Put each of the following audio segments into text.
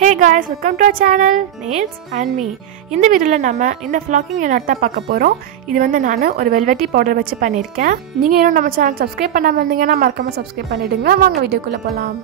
Hey guys, welcome to our channel Nails and Me. இந்த வீடியோல நம்ம இந்த ஃப்ளாக்கிங் நாட் தான் பார்க்க போறோம். இது வந்து நான் ஒரு வெல்வெட்டி பவுடர் வச்சு பண்ணிருக்கேன். நீங்க இன்னும் நம்ம சேனல் சப்ஸ்கிரைப் பண்ணாம இருந்தீங்கன்னா மறக்காம சப்ஸ்கிரைப் பண்ணிடுங்க. வாங்க வீடியோக்குள்ள போலாம்.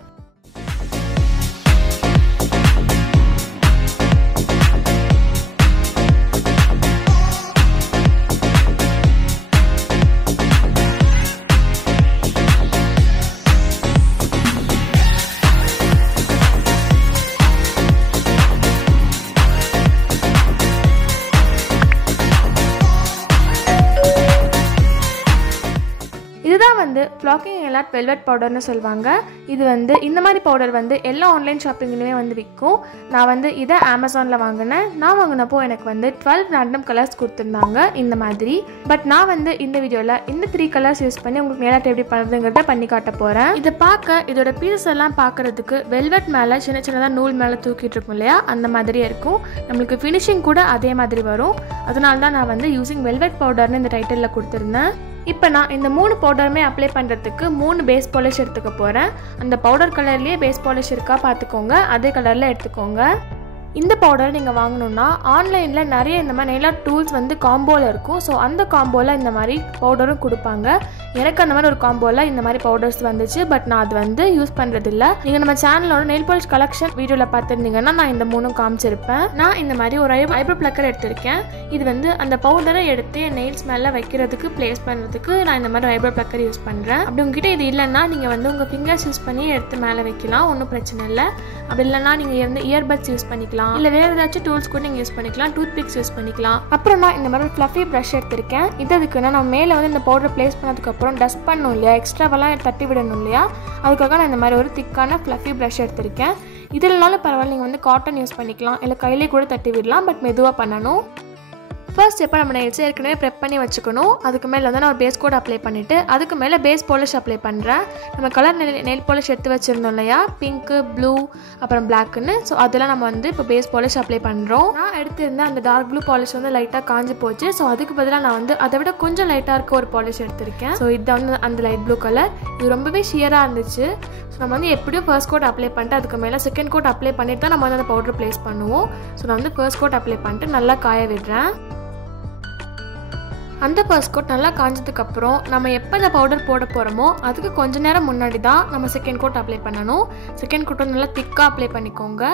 இதுதான் வந்து ஃப்ளாக்கிங் எலாட் வெல்வெட் பவுடர்னு சொல்லுவாங்க. இது வந்து இந்த மாதிரி பவுடர் வந்து எல்லா ஆன்லைன் ஷாப்பிங்லேயுமே வந்து விற்கும். நான் வந்து இதை அமேசானில் வாங்கினேன். நான் வாங்கினப்போ எனக்கு வந்து 12 ரேண்டம் கலர்ஸ் கொடுத்துருந்தாங்க இந்த மாதிரி. பட் நான் வந்து இந்த வீடியோவில் இந்த 3 கலர்ஸ் யூஸ் பண்ணி உங்களுக்கு எலாட் எப்படி பண்ணுறதுங்கிறத பண்ணி காட்ட போகிறேன். இதை பார்க்க இதோட பீசஸ் எல்லாம் பார்க்குறதுக்கு வெல்வெட் மேலே சின்ன சின்னதாக நூல் மேலே தூக்கிட்டு இருக்கும் இல்லையா, அந்த மாதிரியே இருக்கும். நம்மளுக்கு ஃபினிஷிங் கூட அதே மாதிரி வரும். அதனால தான் நான் வந்து யூஸிங் வெல்வெட் பவுடர்னு இந்த டைட்டிலில் கொடுத்துருந்தேன். இப்போ நான் இந்த 3 பவுடருமே அப்ளை பண்ணுறதுக்கு 3 பேஸ் பாலிஷ் எடுத்துக்க போகிறேன். அந்த பவுடர் கலர்லேயே பேஸ் பாலிஷ் இருக்கா பார்த்துக்கோங்க, அதே கலரில் எடுத்துக்கோங்க. இந்த பவுடர் நீங்கள் வாங்கணுன்னா ஆன்லைனில் நிறைய இந்த மாதிரி நெயில் ஆர்ட் டூல்ஸ் வந்து காம்போவில் இருக்கும். ஸோ அந்த காம்போவில் இந்த மாதிரி பவுடரும் கொடுப்பாங்க. எனக்கு அந்த மாதிரி ஒரு காம்போவில் இந்த மாதிரி பவுடர்ஸ் வந்துச்சு. பட் நான் அது வந்து யூஸ் பண்ணுறதில்ல. நீங்கள் நம்ம சேனலோட நெயில் பாலிஷ் கலெக்ஷன் வீடியோவில் பார்த்துருந்தீங்கன்னா நான் இந்த 3 காமிச்சிருப்பேன். நான் இந்த மாதிரி ஒரு ஐப்ரோ பிளக்கர் எடுத்திருக்கேன். இது வந்து அந்த பவுடரை எடுத்து என் நெயில்ஸ் மேலே வைக்கிறதுக்கு பிளேஸ் பண்ணுறதுக்கு நான் இந்த மாதிரி ஐப்ரோ பிளக்கர் யூஸ் பண்ணுறேன். அப்படி உங்ககிட்ட இது இல்லைன்னா நீங்கள் வந்து உங்கள் ஃபிங்கர்ஸ் யூஸ் பண்ணி எடுத்து மேலே வைக்கலாம், ஒன்றும் பிரச்சனை இல்லை. அப்படி இல்லைன்னா நீங்கள் வந்து இயர்பட்ஸ் யூஸ் பண்ணிக்கலாம், இல்லை வேறு ஏதாச்சும் டூல்ஸ் கூட நீங்கள் யூஸ் பண்ணிக்கலாம், டூத் பிக்ஸ் யூஸ் பண்ணிக்கலாம். அப்புறம் நான் இந்த மாதிரி ஃப்ளஃபி ப்ரஷ் எடுத்திருக்கேன். இது அதுக்குன்னா நம்ம மேலே வந்து இந்த பவுடர் பிளேஸ் பண்ணதுக்கப்புறம் டஸ்ட் பண்ணணும் இல்லையா, எக்ஸ்ட்ராவெல்லாம் தட்டி விடணும் இல்லையா, அதுக்காக நான் இந்த மாதிரி ஒரு திக்கான ஃப்ளஃபி ப்ரஷ் எடுத்திருக்கேன். இதில்னாலும் பரவாயில்ல, நீங்கள் வந்து காட்டன் யூஸ் பண்ணிக்கலாம், இல்லை கையிலே கூட தட்டி விடலாம். பட் மெதுவாக பண்ணணும். ஃபர்ஸ்ட் ஸ்டெப்பை நம்ம நெயில்ஸை ஏற்கனவே ப்ரெப் பண்ணி வச்சுக்கணும். அதுக்கு மேலே வந்து நான் ஒரு பேஸ் கோட் அப்ளை பண்ணிவிட்டு அதுக்கு மேலே பேஸ் பாலிஷ் அப்ளை பண்ணுறேன். நம்ம கலர் நெயில் பாலிஷ் எடுத்து வச்சுருந்தோம் இல்லையா, பிங்க்கு, ப்ளூ, அப்புறம் பிளாக்குன்னு. ஸோ அதெல்லாம் நம்ம வந்து இப்போ பேஸ் பாலிஷ் அப்ளை பண்ணுறோம். நான் எடுத்திருந்தேன் அந்த டார்க் ப்ளூ பாலிஷ் வந்து லைட்டாக காஞ்சி போச்சு. ஸோ அதுக்கு பதிலாக நான் வந்து அதை விட கொஞ்சம் லைட்டாக இருக்க ஒரு பாலிஷ் எடுத்திருக்கேன். ஸோ இது வந்து அந்த லைட் ப்ளூ கலர். இது ரொம்பவே ஷியராக இருந்துச்சு. ஸோ நம்ம வந்து எப்படியும் ஃபர்ஸ்ட் கோட் அப்ளை பண்ணிட்டு அதுக்கு மேலே செகண்ட் கோட் அப்ளை பண்ணிட்டு தான் நம்ம வந்து அந்த பவுடர் ப்ளேஸ் பண்ணுவோம். ஸோ நான் வந்து ஃபர்ஸ்ட் கோட் அப்ளை பண்ணிட்டு நல்லா காய விடுறேன். அந்த ஃபர்ஸ்ட் கோட் நல்லா காஞ்சதுக்கப்புறம் நம்ம எப்போ இந்த பவுடர் போட போகிறோமோ அதுக்கு கொஞ்சம் நேரம் முன்னாடி தான் நம்ம செகண்ட் கோட் அப்ளை பண்ணணும். செகண்ட் கோட் நல்லா திக்காக அப்ளை பண்ணிக்கோங்க.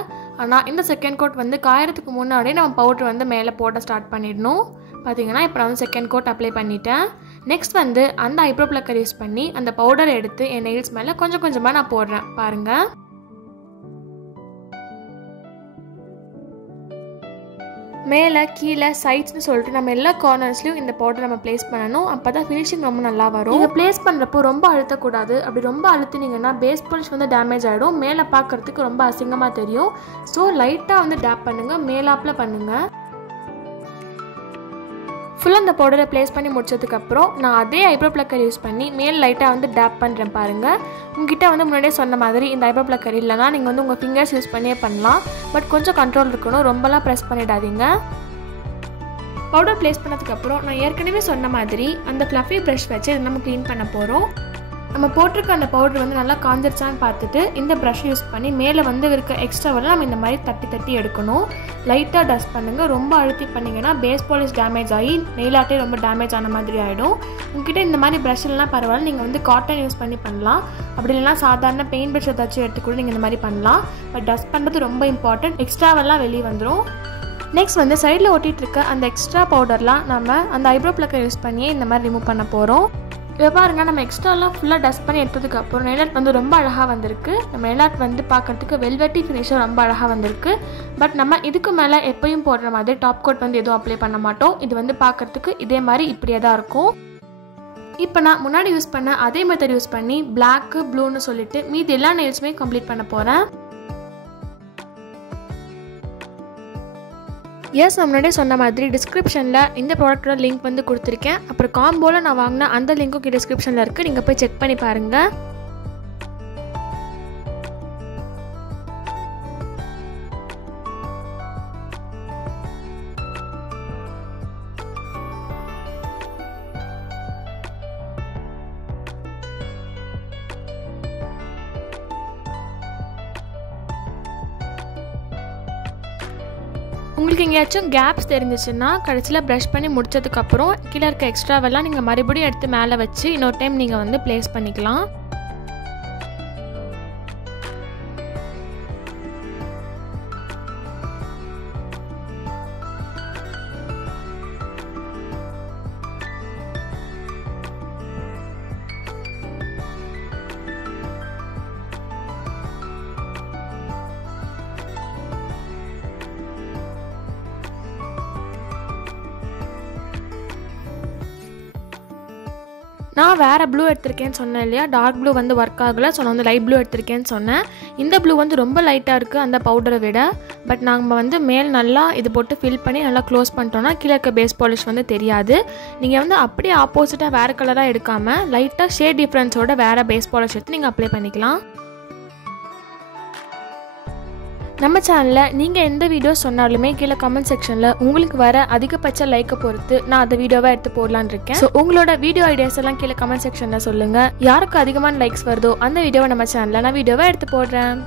ஆனால் இந்த செகண்ட் கோட் வந்து காயறதுக்கு முன்னாடியே நம்ம பவுடர் வந்து மேலே போட ஸ்டார்ட் பண்ணிடணும். பார்த்தீங்கன்னா இப்போ நான் வந்து செகண்ட் கோட் அப்ளை பண்ணிட்டேன். நெக்ஸ்ட் வந்து அந்த ஐப்ரோ பிளக்கர் யூஸ் பண்ணி அந்த பவுடரை எடுத்து என் நெயில்ஸ் மேலே கொஞ்சம் கொஞ்சமாக நான் போடுறேன் பாருங்கள். மேலே கீழே சைட்ஸ்னு சொல்லிட்டு நம்ம எல்லா கார்னர்ஸ்லையும் இந்த பவுடர் நம்ம ப்ளேஸ் பண்ணணும். அப்போ தான் ஃபினிஷிங் ரொம்ப நல்லா வரும். நீங்கள் ப்ளேஸ் பண்ணுறப்போ ரொம்ப அழுத்தக்கூடாது. அப்படி ரொம்ப அழுத்தினீங்கன்னா பேஸ் பாலிஷ் வந்து டேமேஜ் ஆகிடும், மேலே பார்க்குறதுக்கு ரொம்ப அசிங்கமாக தெரியும். ஸோ லைட்டாக வந்து டேப் பண்ணுங்கள், மேலாப்பில் பண்ணுங்கள். ஃபுல்லாக அந்த பவுடரை ப்ளேஸ் பண்ணி முடிச்சதுக்கப்புறம் நான் அதே ஐப்ரோ பிளக்கர் யூஸ் பண்ணி மேல் லைட்டாக வந்து டேப் பண்ணுறேன் பாருங்கள். உங்ககிட்ட வந்து முன்னாடியே சொன்ன மாதிரி இந்த ஐப்ரோ பிளக்கர் இல்லைனா நீங்கள் வந்து உங்கள் ஃபிங்கர்ஸ் யூஸ் பண்ணியே பண்ணலாம். பட் கொஞ்சம் கண்ட்ரோல் இருக்கணும், ரொம்பலாம் ப்ரெஸ் பண்ணிடாதீங்க. பவுடர் ப்ளேஸ் பண்ணதுக்கப்புறம் நான் ஏற்கனவே சொன்ன மாதிரி அந்த ஃப்ளஃபி ப்ரஷ் வச்சு நம்ம க்ளீன் பண்ண போகிறோம். நம்ம போட்டிருக்க அந்த பவுடர் வந்து நல்லா காஞ்சிருச்சான்னு பார்த்துட்டு இந்த ப்ரஷ் யூஸ் பண்ணி மேலே வந்து இருக்க எக்ஸ்ட்ராவெல்லாம் நம்ம இந்த மாதிரி தட்டி தட்டி எடுக்கணும். லைட்டாக டஸ்ட் பண்ணுங்கள். ரொம்ப அழுத்தி பண்ணிங்கன்னா பேஸ் பாலிஷ் டேமேஜ் ஆகி நெயில் ஆர்ட்டே ரொம்ப டேமேஜ் ஆன மாதிரி ஆகிடும். உங்ககிட்ட இந்த மாதிரி ப்ரஷ் இல்லைனா பரவாயில்ல, நீங்கள் வந்து காட்டன் யூஸ் பண்ணி பண்ணலாம். அப்படி இல்லைனா சாதாரண பெயிண்ட் ப்ரஷ் ஏதாச்சும் எடுத்துக்கூட நீங்கள் இந்த மாதிரி பண்ணலாம். பட் டஸ்ட் பண்ணுறது ரொம்ப இம்பார்ட்டன்ட், எக்ஸ்ட்ராவெல்லாம் வெளியே வந்துடும். நெக்ஸ்ட் வந்து சைடில் ஒட்டிகிட்டு இருக்க அந்த எக்ஸ்ட்ரா பவுடர்லாம் நம்ம அந்த ஐப்ரோ பிளக்கர் யூஸ் பண்ணியே இந்த மாதிரி ரிமூவ் பண்ண போகிறோம். இப்போ பாருங்கள், நம்ம எக்ஸ்ட்ராலாம் ஃபுல்லாக டஸ்ட் பண்ணி எடுத்ததுக்கப்புறம் நெயில் ஆர்ட் வந்து ரொம்ப அழகாக வந்திருக்கு. நம்ம நெயில் ஆர்ட் வந்து பார்க்குறதுக்கு வெல்வெட்டி ஃபினிஷாக ரொம்ப அழகாக வந்திருக்கு. பட் நம்ம இதுக்கு மேலே எப்பயும் போடுற மாதிரி டாப் கோட் வந்து எதுவும் அப்ளை பண்ண மாட்டோம். இது வந்து பார்க்குறதுக்கு இதே மாதிரி இப்படியே தான் இருக்கும். இப்போ நான் முன்னாடி யூஸ் பண்ண அதே மெத்தட் யூஸ் பண்ணி பிளாக்கு, ப்ளூன்னு சொல்லிட்டு மீதி எல்லா நெயில்ஸுமே கம்ப்ளீட் பண்ண போகிறேன். எஸ், நான் முன்னாடியே சொன்ன மாதிரி டிஸ்கிரிப்ஷனில் இந்த ப்ராடக்ட்டோட லிங்க் வந்து கொடுத்துருக்கேன். அப்புறம் காம்போவில் நான் வாங்கின அந்த லிங்க்கும் டிஸ்கிரிப்ஷனில் இருக்குது, நீங்கள் போய் செக் பண்ணி பாருங்கள். உங்களுக்கு எங்கேயாச்சும் கேப்ஸ் தெரிஞ்சிச்சுன்னா கடைசியில் ப்ரஷ் பண்ணி முடிச்சதுக்கப்புறம் கீழே இருக்க எக்ஸ்ட்ராவெல்லாம் நீங்கள் மறுபடியும் எடுத்து மேலே வச்சு இன்னொரு டைம் நீங்கள் வந்து ப்ளேஸ் பண்ணிக்கலாம். நான் வேறு ப்ளூ எடுத்திருக்கேன்னு சொன்னேன் இல்லையா, டார்க் ப்ளூ வந்து ஒர்க் ஆகலை. ஸோ நான் வந்து லைட் ப்ளூ எடுத்திருக்கேன்னு சொன்னேன். இந்த ப்ளூ வந்து ரொம்ப லைட்டாக இருக்குது அந்த பவுடரை விட. பட் நம்ம வந்து மேல் நல்லா இது போட்டு ஃபில் பண்ணி நல்லா க்ளோஸ் பண்ணிட்டோன்னா கீழே இருக்க பேஸ் பாலிஷ் வந்து தெரியாது. நீங்கள் வந்து அப்படியே ஆப்போசிட்டாக வேறு கலராக எடுக்காமல் லைட்டாக ஷேட் டிஃப்ரென்ஸோட வேறு பேஸ் பாலிஷ் எடுத்து நீங்கள் அப்ளை பண்ணிக்கலாம். நம்ம சேனலில் நீங்கள் எந்த வீடியோ சொன்னாலுமே கீழே கமெண்ட் செக்ஷனில் உங்களுக்கு வர அதிகபட்ச லைக்கை பொறுத்து நான் அந்த வீடியோவை எடுத்து போடலான்னு இருக்கேன். ஸோ உங்களோட வீடியோ ஐடியாஸ் எல்லாம் கீழே கமெண்ட் செக்ஷனில் சொல்லுங்கள். யாருக்கு அதிகமான லைக்ஸ் வருதோ அந்த வீடியோவை நம்ம சேனலில் நான் வீடியோவை எடுத்து போடுறேன்.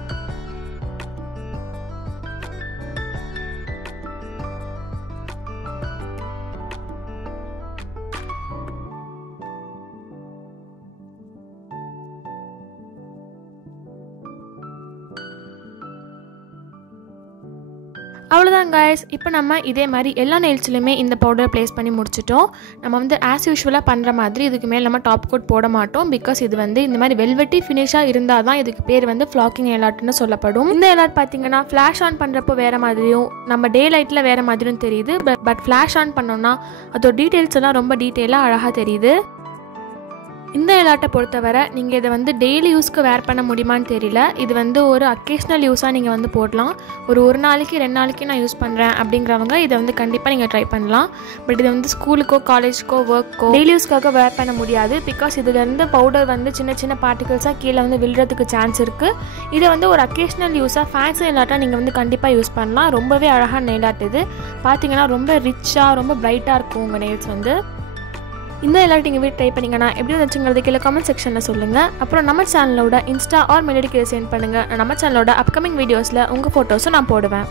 அவ்வளோதான் கைஸ். இப்போ நம்ம இதே மாதிரி எல்லா நெயில்ஸ்லையுமே இந்த பவுடர் ப்ளேஸ் பண்ணி முடிச்சிட்டோம். நம்ம வந்து ஆஸ் யூஷுவலாக பண்ணுற மாதிரி இதுக்கு மேலே நம்ம டாப் கோட் போட மாட்டோம். பிகாஸ் இது வந்து இந்த மாதிரி வெல்வெட்டி ஃபினிஷாக இருந்தால் தான் இதுக்கு பேர் வந்து ஃப்ளாக்கிங் எலாட்னு சொல்லப்படும். இந்த எலாட் பார்த்தீங்கன்னா ஃப்ளாஷ் ஆன் பண்ணுறப்போ வேறு மாதிரியும் நம்ம டே லைட்டில் வேறு மாதிரியும் தெரியுது. பட் ஃப்ளாஷ் ஆன் பண்ணோன்னா அதோட டீட்டெயில்ஸ் எல்லாம் ரொம்ப டீட்டெயிலாக அழகாக தெரியுது. இந்த எலாட்டை பொறுத்தவரை நீங்கள் இதை வந்து டெய்லி யூஸ்க்கு வேர் பண்ண முடியுமான்னு தெரியல. இது வந்து ஒரு அக்கேஷ்னல் யூஸாக நீங்கள் வந்து போடலாம். ஒரு நாளைக்கு 2 நாளைக்கு நான் யூஸ் பண்ணுறேன் அப்படிங்கிறவங்க இதை வந்து கண்டிப்பாக நீங்கள் ட்ரை பண்ணலாம். பட் இதை வந்து ஸ்கூலுக்கோ காலேஜுக்கோ ஒர்க்கோ டெய்லி யூஸ்க்காக வேர் பண்ண முடியாது. பிகாஸ் இதுலேருந்து பவுடர் வந்து சின்ன சின்ன பார்ட்டிகல்ஸாக கீழே வந்து விழுறதுக்கு சான்ஸ் இருக்குது. இதை வந்து ஒரு அக்கேஷ்னல் யூஸாக ஃபேன்சி நெயிலாட்டாக நீங்கள் வந்து கண்டிப்பாக யூஸ் பண்ணலாம். ரொம்பவே அழகான நெயிலாட் இது. பார்த்தீங்கன்னா ரொம்ப ரிச்சாக ரொம்ப பிரைட்டாக இருக்கும் உங்கள் நெயில்ஸ் வந்து. இந்த எலாட் நீங்கள் வீட்டு ட்ரை பண்ணிங்கன்னா எப்படி வந்துச்சுங்கிறது கீழே கமெண்ட் செக்ஷனில் சொல்லுங்கள். அப்புறம் நம்ம சேனலோட இன்ஸ்டா ஆர் மெலடிக்கு இதை சென்ட் பண்ணுங்கள். நம்ம சேனலோட அப்கமிங் வீடியோஸில் உங்கள் ஃபோட்டோஸும் நான் போடுவேன்.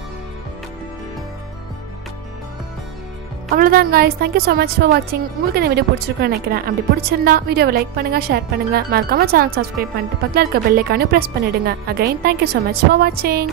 அவ்வளோதான் guys. Thank you so much for வாட்சிங். உங்களுக்கு இந்த வீடியோ பிடிச்சிருக்குன்னு நினைக்கிறேன். அப்படி பிடிச்சிருந்தா வீடியோவை லைக் பண்ணுங்கள், ஷேர் பண்ணுங்கள், மறக்காம சேனல் சப்ஸ்கிரைப் பண்ணிட்டு பக்கத்தில் இருக்க பெல் ஐக்கானையும் ப்ரெஸ் பண்ணிவிடுங்க. Again thank you so much for வாட்சிங்.